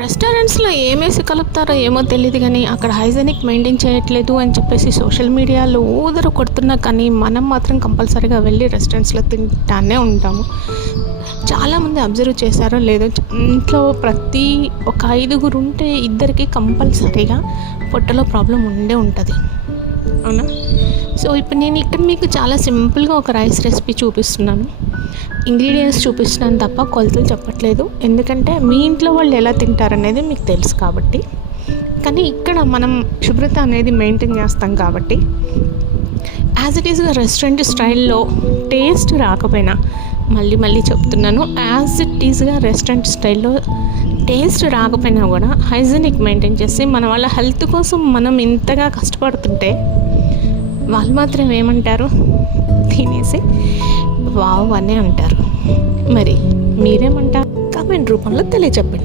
రెస్టారెంట్స్లో ఏమేసి కలుపుతారో ఏమో తెలియదు, కానీ అక్కడ హైజెనిక్ మెయింటైన్ చేయట్లేదు అని చెప్పేసి సోషల్ మీడియాలో ఊదర కొడుతున్నా, కానీ మనం మాత్రం కంపల్సరీగా వెళ్ళి రెస్టారెంట్స్లో తింటానే ఉంటాము. చాలామంది అబ్జర్వ్ చేశారో లేదో, ఇంట్లో ప్రతి ఒక 5గురు ఉంటే 2కి కంపల్సరీగా పొట్టలో ప్రాబ్లం ఉండే ఉంటుంది, అవునా? సో ఇప్పుడు నేను ఇక్కడ మీకు చాలా సింపుల్గా ఒక రైస్ రెసిపీ చూపిస్తున్నాను. ఇంగ్రీడియంట్స్ చూపిస్తున్నాను తప్ప కొలతలు చెప్పట్లేదు, ఎందుకంటే మీ ఇంట్లో వాళ్ళు ఎలా తింటారనేది మీకు తెలుసు కాబట్టి. కానీ ఇక్కడ మనం శుభ్రత అనేది మెయింటైన్ చేస్తాం కాబట్టి యాజ్ ఇట్ ఈస్గా రెస్టారెంట్ స్టైల్లో టేస్ట్ రాకపోయినా, మళ్ళీ చెప్తున్నాను, యాజ్ ఇట్ ఈస్గా రెస్టారెంట్ స్టైల్లో టేస్ట్ రాకపోయినా కూడా హైజీనిక్ మెయింటైన్ చేసి మన వాళ్ళ హెల్త్ కోసం మనం ఇంతగా కష్టపడుతుంటే వాళ్ళు మాత్రం ఏమంటారు, తినేసి వావ్ అని అంటారు. మరి మీరేమంటారు? కామెంట్ రూపంలో తెలియచెప్పండి.